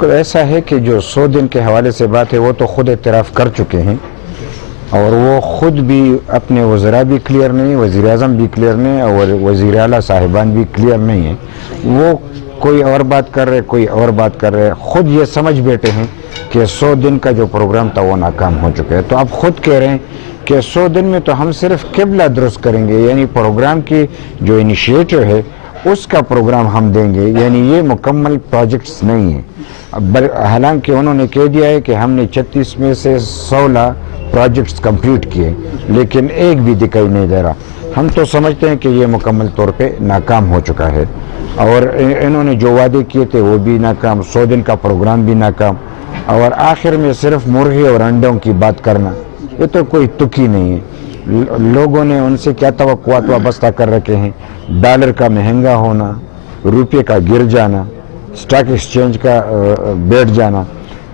بالکل ایسا ہے کہ جو 100 دن کے حوالے سے بات ہے وہ تو خود اعتراف کر چکے ہیں، اور وہ خود بھی اپنے وزراء بھی کلیئر نہیں، وزیر اعظم بھی کلیئر نہیں، اور وزیر اعلیٰ صاحبان بھی کلیئر نہیں ہیں. وہ کوئی اور بات کر رہے، کوئی اور بات کر رہے، خود یہ سمجھ بیٹھے ہیں کہ 100 دن کا جو پروگرام تھا وہ ناکام ہو چکا ہے. تو اب خود کہہ رہے ہیں کہ 100 دن میں تو ہم صرف قبلہ درست کریں گے، یعنی پروگرام کی جو انیشیٹو ہے اس کا پروگرام ہم دیں گے، یعنی یہ مکمل پروجیکٹس نہیں ہیں. حالانکہ انہوں نے کہہ دیا ہے کہ ہم نے 36 میں سے 16 پروجیکٹس کمپلیٹ کیے، لیکن ایک بھی دکھائی نہیں دے رہا. ہم تو سمجھتے ہیں کہ یہ مکمل طور پہ ناکام ہو چکا ہے، اور انہوں نے جو وعدے کیے تھے وہ بھی ناکام، 100 دن کا پروگرام بھی ناکام، اور آخر میں صرف مرغی اور انڈوں کی بات کرنا، یہ تو کوئی تک ہی نہیں ہے. لوگوں نے ان سے کیا توقعات وابستہ کر رکھے ہیں؟ ڈالر کا مہنگا ہونا، روپے کا گر جانا، اسٹاک ایکسچینج کا بیٹھ جانا،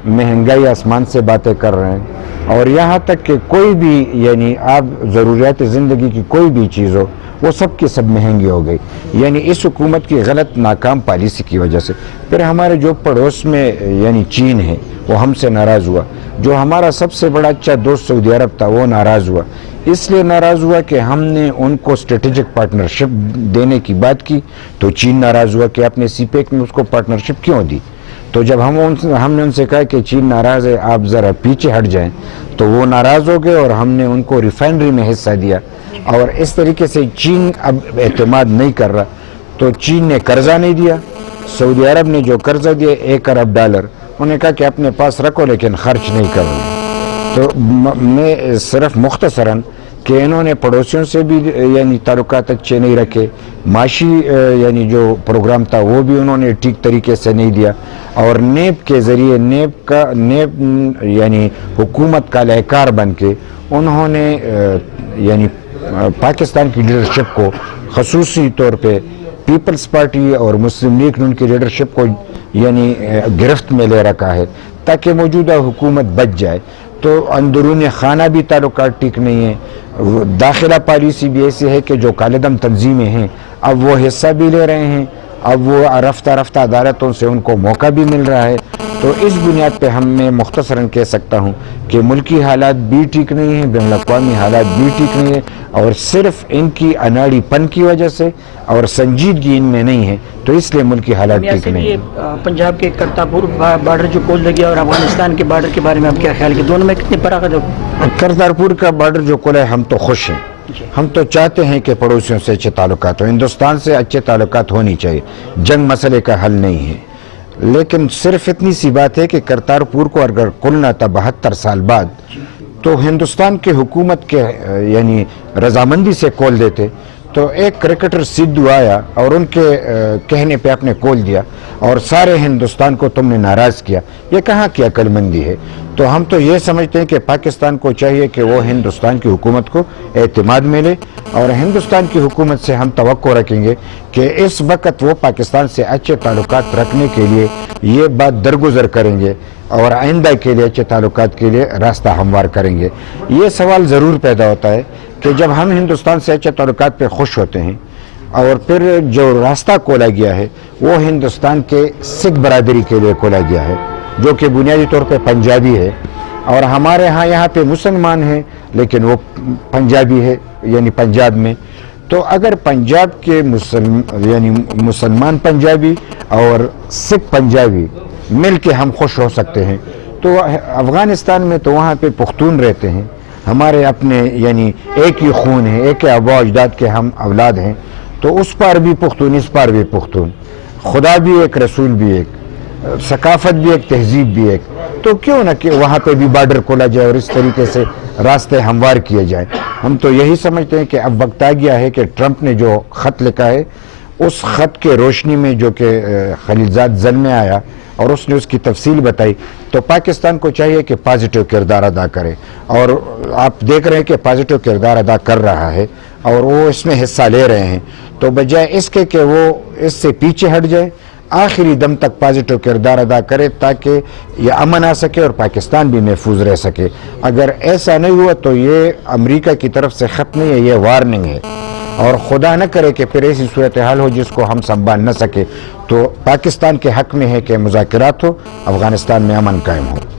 مہنگائی آسمان سے باتیں کر رہے ہیں، اور یہاں تک کہ کوئی بھی یعنی آپ ضروریات زندگی کی کوئی بھی چیز ہو وہ سب کی سب مہنگی ہو گئی، یعنی اس حکومت کی غلط ناکام پالیسی کی وجہ سے. پھر ہمارے جو پڑوس میں یعنی چین ہے وہ ہم سے ناراض ہوا، جو ہمارا سب سے بڑا اچھا دوست سعودی عرب تھا وہ ناراض ہوا. اس لیے ناراض ہوا کہ ہم نے ان کو اسٹریٹجک پارٹنرشپ دینے کی بات کی تو چین ناراض ہوا کہ آپ نے سی پیک میں اس کو پارٹنرشپ کیوں دی. تو جب ہم نے ان سے کہا کہ چین ناراض ہے، آپ ذرا پیچھے ہٹ جائیں، تو وہ ناراض ہو گئے، اور ہم نے ان کو ریفائنری میں حصہ دیا، اور اس طریقے سے چین اب اعتماد نہیں کر رہا. تو چین نے قرضہ نہیں دیا، سعودی عرب نے جو قرضہ دیا $1 ارب، انہوں نے کہا کہ اپنے پاس رکھو لیکن خرچ نہیں کرو. تو میں صرف مختصراً کہ انہوں نے پڑوسیوں سے بھی یعنی تعلقات اچھے نہیں رکھے، معاشی یعنی جو پروگرام تھا وہ بھی انہوں نے ٹھیک طریقے سے نہیں دیا، اور نیب کے ذریعے نیب یعنی حکومت کا لہکار بن کے انہوں نے یعنی پاکستان کی لیڈرشپ کو، خصوصی طور پہ پیپلز پارٹی اور مسلم لیگ ان کی لیڈرشپ کو یعنی گرفت میں لے رکھا ہے تاکہ موجودہ حکومت بچ جائے. تو اندرون خانہ بھی تعلقات ٹھیک نہیں ہیں، داخلہ پالیسی بھی ایسی ہے کہ جو کالعدم تنظیمیں ہیں اب وہ حصہ بھی لے رہے ہیں، اب وہ رفتہ رفتہ عدالتوں سے ان کو موقع بھی مل رہا ہے. تو اس بنیاد پہ میں مختصراً کہہ سکتا ہوں کہ ملکی حالات بھی ٹھیک نہیں ہیں، بین الاقوامی حالات بھی ٹھیک نہیں ہیں، اور صرف ان کی اناڑی پن کی وجہ سے اور سنجیدگی ان میں نہیں ہے، تو اس لیے ملکی حالات ٹھیک نہیں ہیں. پنجاب کے کرتارپور بارڈر جو کھول دیا اور افغانستان کے بارڈر کے بارے میں آپ کیا خیال ہے؟ دونوں میں کتنے فرق ہے؟ کرتارپور کا بارڈر جو کھلا ہے ہم تو خوش ہیں، ہم تو چاہتے ہیں کہ پڑوسیوں سے اچھے تعلقات ہوں، ہندوستان سے اچھے تعلقات ہونی چاہیے، جنگ مسئلے کا حل نہیں ہے. لیکن صرف اتنی سی بات ہے کہ کرتارپور کو اگر کھلنا تھا 72 سال بعد تو ہندوستان کے حکومت کے یعنی رضامندی سے کھول دیتے. تو ایک کرکٹر سدھو آیا اور ان کے کہنے پہ آپ نے کھول دیا اور سارے ہندوستان کو تم نے ناراض کیا، یہ کہاں کی عقل مندی ہے؟ تو ہم تو یہ سمجھتے ہیں کہ پاکستان کو چاہیے کہ وہ ہندوستان کی حکومت کو اعتماد ملے، اور ہندوستان کی حکومت سے ہم توقع رکھیں گے کہ اس وقت وہ پاکستان سے اچھے تعلقات رکھنے کے لیے یہ بات درگزر کریں گے، اور آئندہ کے لیے اچھے تعلقات کے لیے راستہ ہموار کریں گے. یہ سوال ضرور پیدا ہوتا ہے کہ جب ہم ہندوستان سے اچھے تعلقات پہ خوش ہوتے ہیں اور پھر جو راستہ کھولا گیا ہے وہ ہندوستان کے سکھ برادری کے لیے کھولا گیا ہے جو کہ بنیادی طور پہ پنجابی ہے، اور ہمارے ہاں یہاں پہ مسلمان ہیں لیکن وہ پنجابی ہے یعنی پنجاب میں. تو اگر پنجاب کے یعنی مسلمان پنجابی اور سکھ پنجابی مل کے ہم خوش ہو سکتے ہیں، تو افغانستان میں تو وہاں پہ پختون رہتے ہیں، ہمارے اپنے یعنی ایک ہی خون ہے، ایک ہی آباء و اجداد کے ہم اولاد ہیں، تو اس پر بھی پختون، اس پر بھی پختون، خدا بھی ایک، رسول بھی ایک، ثقافت بھی ایک، تہذیب بھی ایک. تو کیوں نہ کہ وہاں پہ بھی بارڈر کھولا جائے اور اس طریقے سے راستے ہموار کیے جائیں. ہم تو یہی سمجھتے ہیں کہ اب وقت آ گیا ہے کہ ٹرمپ نے جو خط لکھا ہے اس خط کے روشنی میں جو کہ خلیلزاد زن میں آیا اور اس نے اس کی تفصیل بتائی، تو پاکستان کو چاہیے کہ پازیٹیو کردار ادا کرے، اور آپ دیکھ رہے ہیں کہ پازیٹیو کردار ادا کر رہا ہے اور وہ اس میں حصہ لے رہے ہیں. تو بجائے اس کے کہ وہ اس سے پیچھے ہٹ جائے، آخری دم تک پازیٹیو کردار ادا کرے تاکہ یہ امن آ سکے اور پاکستان بھی محفوظ رہ سکے. اگر ایسا نہیں ہوا تو یہ امریکہ کی طرف سے خط نہیں ہے، یہ وارننگ ہے، اور خدا نہ کرے کہ پھر ایسی صورتحال ہو جس کو ہم سنبھال نہ سکے. تو پاکستان کے حق میں ہے کہ مذاکرات ہو، افغانستان میں امن قائم ہو.